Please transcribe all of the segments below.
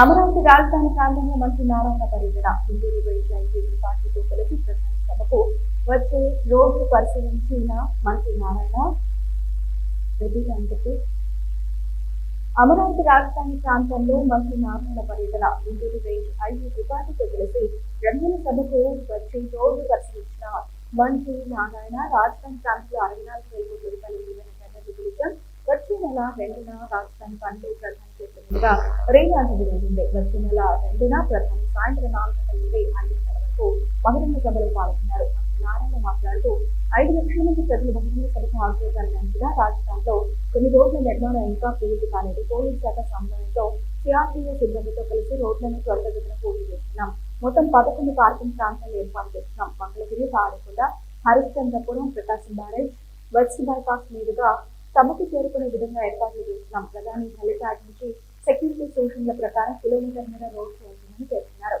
అమరావతి రాజధాని ప్రాంతంలో మంత్రి నారాయణ పర్యటన గుంటూరు వైద్య పార్టీతో కలిసి ప్రధాన సభకు వచ్చే రోజు పరిశీలించిన మంత్రి నారాయణ అమరావతి రాజధాని ప్రాంతంలో మంత్రి నారాయణ పర్యటన గుంటూరు వైద్య పార్టీతో కలిసి ప్రధాన సభకు వచ్చే రోజు పరిశీలించిన మంత్రి నారాయణ రాజధాని ప్రాంతంలో 64,000 కోట్ల రూపాయల విలువైన టెండర్లు పిలిచాం. వచ్చే నెల 2న రాజధాని పనులు ప్రధాని చేతులుగా రేలాంటి జరిగింది. వచ్చే నెల 2న ప్రధాని సాయంత్రం 4 గంటల నుండి 5 గంటల వరకు బహిరంగ సభలో పాల్గొన్నారు. మంత్రి నారాయణ మాట్లాడుతూ 5 లక్షల మంది ప్రజలు బహిరంగ సభకు హాజరవుతారని రాజధానిలో కొన్ని రోడ్ల నిర్మాణం ఇంకా పూర్తి కాలేదు. పోలీసు శాఖ సమన్వయంతో సిఆర్టీఓ సిబ్బందితో కలిసి రోడ్లను త్వరితగతిన పూర్తి చేస్తున్నాం. మొత్తం 11 పార్కింగ్ ప్రాంతాలు ఏర్పాటు చేస్తున్నాం. మంగళగిరి, తాడికొండ, హరిశ్చంద్రపురం, ప్రకాశం బ్యారేజ్, వెస్ట్ బైపాస్ మీదుగా సభకు చేరుకునే విధంగా ఏర్పాట్లు చేస్తున్నాం. ప్రధాని హెలిప్యాడ్ నుంచి సెక్యూరిటీ సూచనల ప్రకారం కిలోమీటర్ మేర రోడ్ షో ఉంటుందని పేర్కొన్నారు.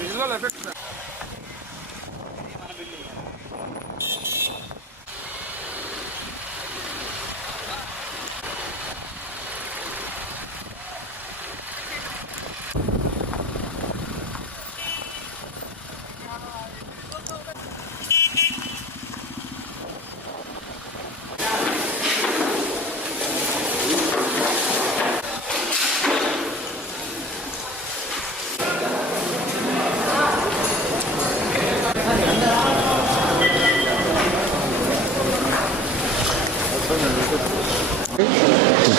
విజువల్ ఎఫెక్ట్స్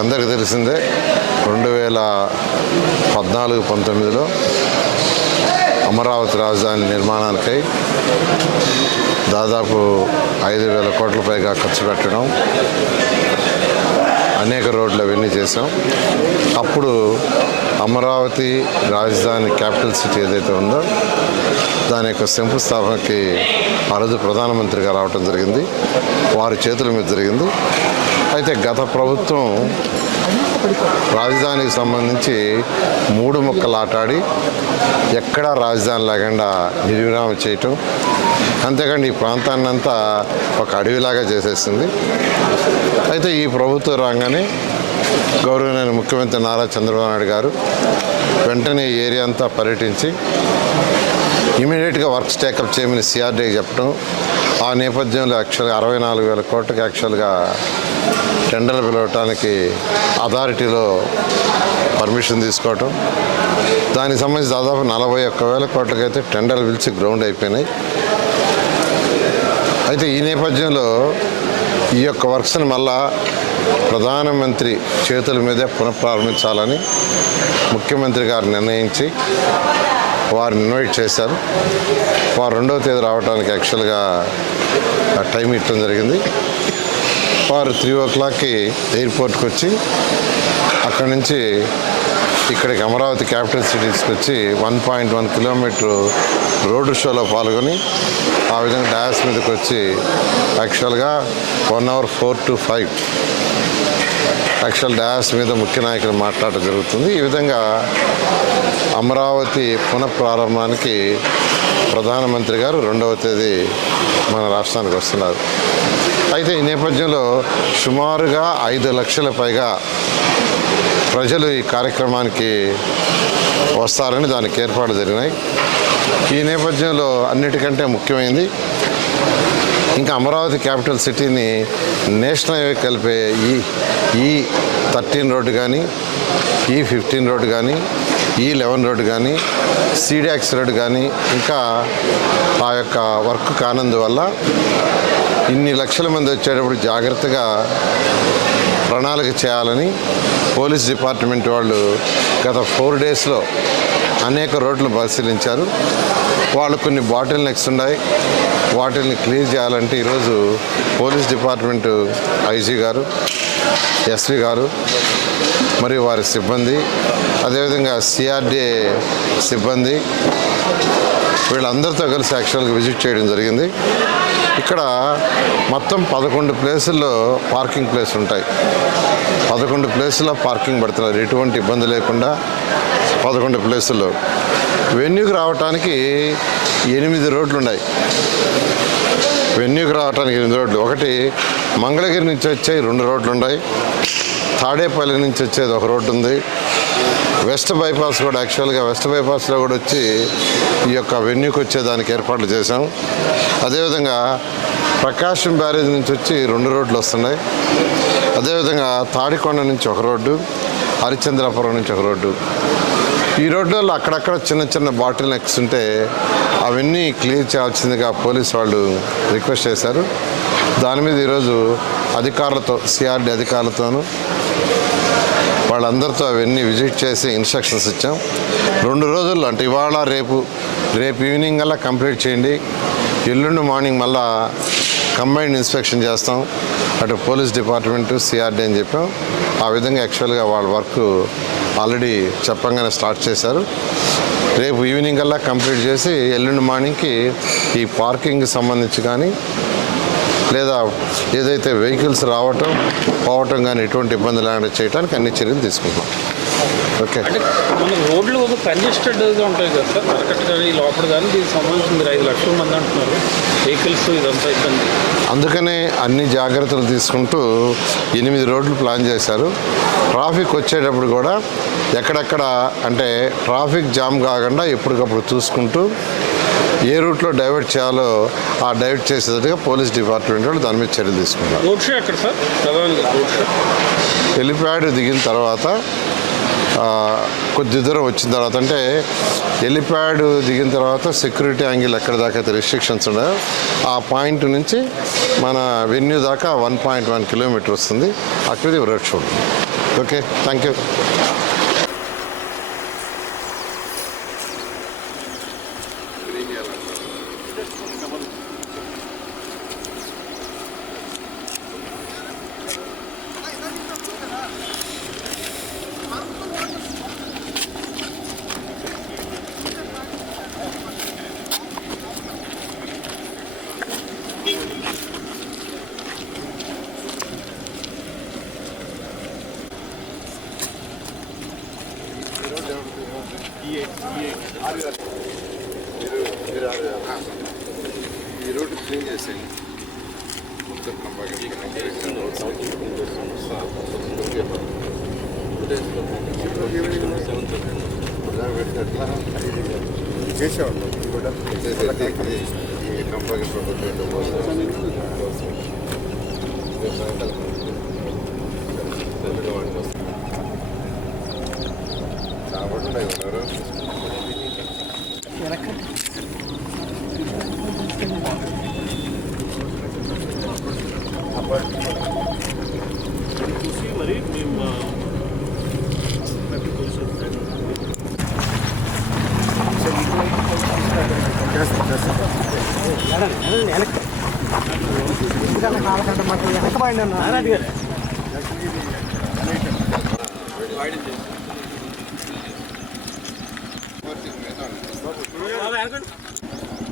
అందరికీ తెలిసిందే 2014-19లో అమరావతి రాజధాని నిర్మాణానికై దాదాపు 5,000 కోట్ల పైగా ఖర్చు పెట్టడం, అనేక రోడ్లు అవన్నీ చేసాం. అప్పుడు అమరావతి రాజధాని క్యాపిటల్ సిటీ ఏదైతే ఉందో దాని యొక్క శంకుస్థాపనకి ఆ రోజు ప్రధానమంత్రిగా రావటం జరిగింది. వారి చేతుల మీద జరిగింది. అయితే గత ప్రభుత్వం రాజధానికి సంబంధించి 3 ముక్కలు ఆటాడి ఎక్కడా రాజధాని లేకుండా నిర్విరామం చేయటం, అంతేకాండి ఈ ప్రాంతాన్ని అంతా ఒక అడవిలాగా చేసేసింది. అయితే ఈ ప్రభుత్వం రాగానే గౌరవనీయ ముఖ్యమంత్రి నారా చంద్రబాబు నాయుడు గారు వెంటనే ఈ ఏరియా అంతా పర్యటించి ఇమీడియట్గా వర్క్స్ టేకప్ చేయమని సిఆర్డీకి చెప్పడం, ఆ నేపథ్యంలో యాక్చువల్గా 64,000 కోట్లకి యాక్చువల్గా టెండర్లు పిలవటానికి అథారిటీలో పర్మిషన్ తీసుకోవటం, దానికి సంబంధించి దాదాపు 41,000 కోట్లకైతే టెండర్లు పిలిచి గ్రౌండ్ అయిపోయినాయి. అయితే ఈ నేపథ్యంలో ఈ యొక్క వర్క్స్ని మళ్ళా ప్రధానమంత్రి చేతుల మీదే పునఃప్రారంభించాలని ముఖ్యమంత్రి గారు నిర్ణయించి వారిని ఇన్వైట్ చేశారు. వారు 2వ తేదీ రావడానికి యాక్చువల్గా టైం ఇవ్వడం జరిగింది. వారు 3 o'clockకి ఎయిర్పోర్ట్కి వచ్చి అక్కడి నుంచి ఇక్కడికి అమరావతి క్యాపిటల్ సిటీస్కి వచ్చి 1.1 కిలోమీటర్ రోడ్డు షోలో పాల్గొని ఆ విధంగా డాస్ మీదకి వచ్చి యాక్చువల్గా 1 hour 4 to 5 యాక్చువల్ డాస్ మీద ముఖ్య నాయకులు మాట్లాడటం జరుగుతుంది. ఈ విధంగా అమరావతి పునఃప్రారంభానికి ప్రధానమంత్రి గారు 2వ తేదీ మన రాష్ట్రానికి వస్తున్నారు. అయితే ఈ నేపథ్యంలో సుమారుగా 5 లక్షల పైగా ప్రజలు ఈ కార్యక్రమానికి వస్తారని దానికి ఏర్పాట్లు జరిగినాయి. ఈ నేపథ్యంలో అన్నిటికంటే ముఖ్యమైనది ఇంకా అమరావతి క్యాపిటల్ సిటీని నేషనల్ హైవే కలిపే E13 రోడ్డు కానీ, E15 రోడ్డు కానీ, E11 రోడ్డు కానీ, సిడాక్స్ రోడ్డు కానీ ఇంకా ఆ యొక్క వర్క్ కానందువల్ల ఇన్ని లక్షల మంది వచ్చేటప్పుడు జాగ్రత్తగా ప్రణాళిక చేయాలని పోలీస్ డిపార్ట్మెంట్ వాళ్ళు గత 4 daysలో అనేక రోడ్లు పరిశీలించారు. వాళ్ళు కొన్ని బాటిల్ నెక్స్ ఉన్నాయి, వాటిని క్లియర్ చేయాలంటే ఈరోజు పోలీస్ డిపార్ట్మెంటు ఐజీ గారు, ఎస్పీ గారు మరియు వారి సిబ్బంది, అదేవిధంగా సిఆర్డీఏ సిబ్బంది వీళ్ళందరితో కలిసి యాక్చువల్గా విజిట్ చేయడం జరిగింది. ఇక్కడ మొత్తం 11 ప్లేసుల్లో పార్కింగ్ ప్లేస్ ఉంటాయి. 11 ప్లేసుల్లో పార్కింగ్ పెడుతున్నారు, ఎటువంటి ఇబ్బంది లేకుండా 11 ప్లేసుల్లో. వెన్యూకి రావటానికి 8 రోడ్లు ఉన్నాయి. వెన్యూకి రావడానికి 8 రోడ్లు. ఒకటి మంగళగిరి నుంచి వచ్చే 2 రోడ్లు ఉన్నాయి. తాడేపల్లి నుంచి వచ్చేది 1 రోడ్డు ఉంది. వెస్ట్ బైపాస్ కూడా యాక్చువల్గా వెస్ట్ బైపాస్లో కూడా వచ్చి ఈ యొక్క వెన్యూకి వచ్చేదానికి ఏర్పాట్లు చేశాం. అదేవిధంగా ప్రకాశం బ్యారేజ్ నుంచి వచ్చి 2 రోడ్లు వస్తున్నాయి. అదేవిధంగా తాడికొండ నుంచి 1 రోడ్డు, హరిచంద్రాపురం నుంచి 1 రోడ్డు. ఈ రోడ్లలో అక్కడక్కడ చిన్న చిన్న బాటిల్ నెక్స్ ఉంటే అవన్నీ క్లియర్ చేయాల్సిందిగా పోలీస్ వాళ్ళు రిక్వెస్ట్ చేశారు. దాని మీద ఈరోజు అధికారులతో, సిఆర్డి అధికారులతోనూ వాళ్ళందరితో అవన్నీ విజిట్ చేసి ఇన్స్ట్రక్షన్స్ ఇచ్చాం. 2 రోజుల్లో అంటే ఇవాళ రేపు ఈవినింగ్ అలా కంప్లీట్ చేయండి. ఎల్లుండి మార్నింగ్ మళ్ళా కంబైన్డ్ ఇన్స్పెక్షన్ చేస్తాం. అటు పోలీస్ డిపార్ట్మెంటు, సిఆర్డి అని చెప్పాం. ఆ విధంగా యాక్చువల్గా వాళ్ళ వర్క్ ఆల్రెడీ చెప్పంగానే స్టార్ట్ చేశారు. రేపు ఈవినింగ్ అలా కంప్లీట్ చేసి ఎల్లుండి మార్నింగ్కి ఈ పార్కింగ్కి సంబంధించి కానీ లేదా ఏదైతే వెహికల్స్ రావటం పోవటం కానీ ఎటువంటి ఇబ్బంది లేకుండా చేయడానికి అన్ని చర్యలు తీసుకుంటాం. ఓకే. అంటే మన రోడ్లు కంజెస్టెడ్గా ఉంటాయి కదా సార్, మార్కెట్ కానీ లోపల కానీ దీనికి సంబంధించి మీరు 5 లక్షల మంది అంటున్నారు, వెహికల్స్ ఇదంతా ఇబ్బంది. అందుకనే అన్ని జాగ్రత్తలు తీసుకుంటూ 8 రోడ్లు ప్లాన్ చేశారు. ట్రాఫిక్ వచ్చేటప్పుడు కూడా ఎక్కడెక్కడ అంటే ట్రాఫిక్ జామ్ కాకుండా ఎప్పటికప్పుడు చూసుకుంటూ ఏ రూట్లో డైవర్ట్ చేయాలో ఆ డైవర్ట్ చేసేటట్టుగా పోలీస్ డిపార్ట్మెంట్ వాళ్ళు దాని మీద చర్యలు తీసుకున్నారు. రోడ్ షో ఎక్కడ సార్? ప్రధానంగా రోడ్ షో హెలిప్యాడ్ దిగిన తర్వాత కొద్ది దూరం వచ్చిన తర్వాత అంటే హెలిప్యాడ్ దిగిన తర్వాత సెక్యూరిటీ యాంగిల్ ఎక్కడ దాకా అయితే రిస్ట్రిక్షన్స్ ఉన్నాయో ఆ పాయింట్ నుంచి మన వెన్యూ దాకా 1.1 కిలోమీటర్ వస్తుంది. అక్కడిది road show. Okay, thank you. ఈ రోడ్డు క్లీన్ చేసేయండి. మొత్తం చేసేవాళ్ళు చూసి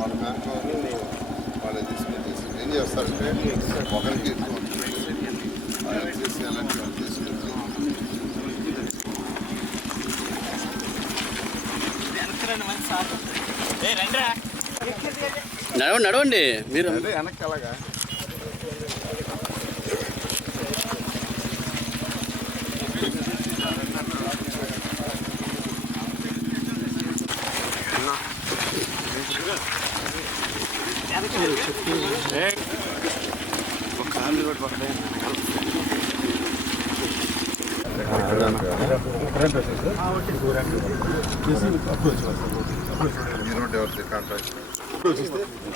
మరి మేము వాళ్ళు తీసుకుని ఏం చేస్తారంటే ఒకరికి ఎక్కువ అలాంటి వాళ్ళు తీసుకుంటారు. నడవండి మీరు వెనక్కి అలాగా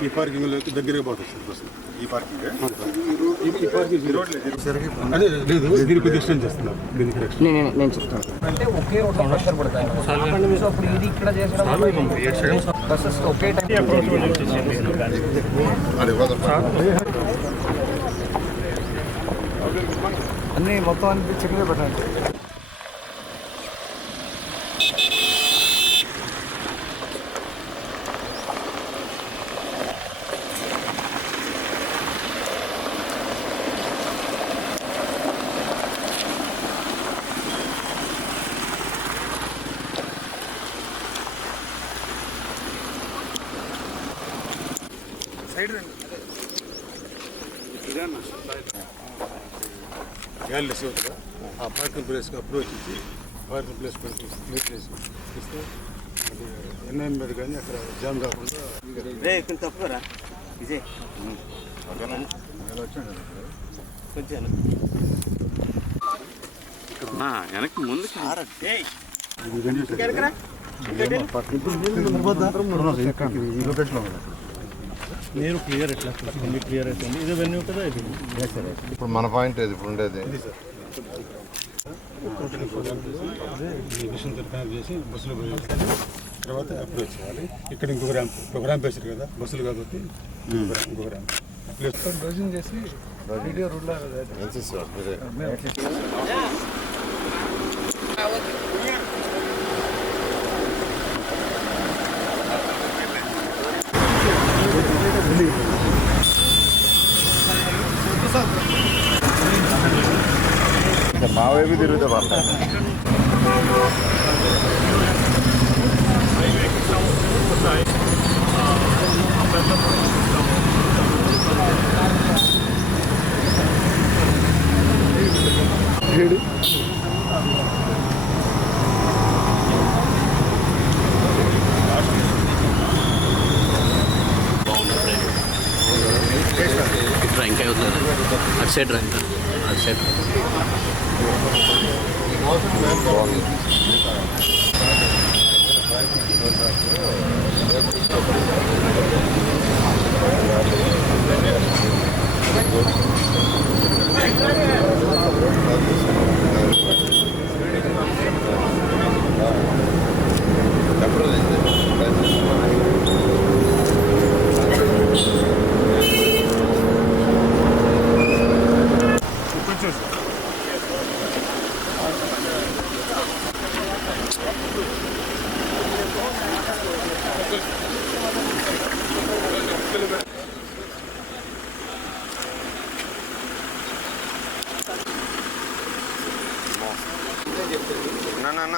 ఈ పార్కింగ్ దగ్గరగా పోతుంది బస్సు. ఈ పార్కింగ్ అదే లేదు, దీనికి డిస్టెన్స్ చేస్తున్నారు. దీనికి నేను చెప్తాను. అంటే ఒకే రోడ్ అప్పుడు ఇది ఇక్కడ చేసడం బస్సెస్ ఒకే టైం అన్నీ మొత్తం అన్ని చెక్కిలో పెట్టండి. గ్యాలరీస్ అవుతుందా ఆ పార్కింగ్ ప్లేస్కి అప్రోచ్ ఇచ్చి పార్కింగ్ ప్లేస్ కొంచెం క్లియర్ చేసి ఇస్తే అది ఎన్ఐఎం మీద కానీ అక్కడ జామ్ కాకుండా తప్పురా విజయ్ కొంచెం వెనక్కి ముందు నీరు క్లియర్ ఎట్లా క్లియర్ అవుతుంది ఇది వెన్యూ కదా ఇది ఇప్పుడు మన పాయింట్ ఏది ఇప్పుడు ఉండేది ఈ మిషన్ కనెక్ట్ చేసి బస్సులో పోయి తర్వాత అప్రోచ్ చేయాలి. ఇక్కడ ఇంకొక ర్యాంప్ వేసారు కదా బస్సులు కాబట్టి ఇంకొక ర్యాంప్ డోజింగ్ చేసి వీడియో రూల్లో మావేవి తిరుగుతా ఇట్లా ఇంకా అవుతుంది అటు సైడ్ రా ఇంకా అటు సైడ్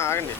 ఆగండి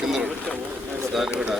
కింద దాన్ని కూడా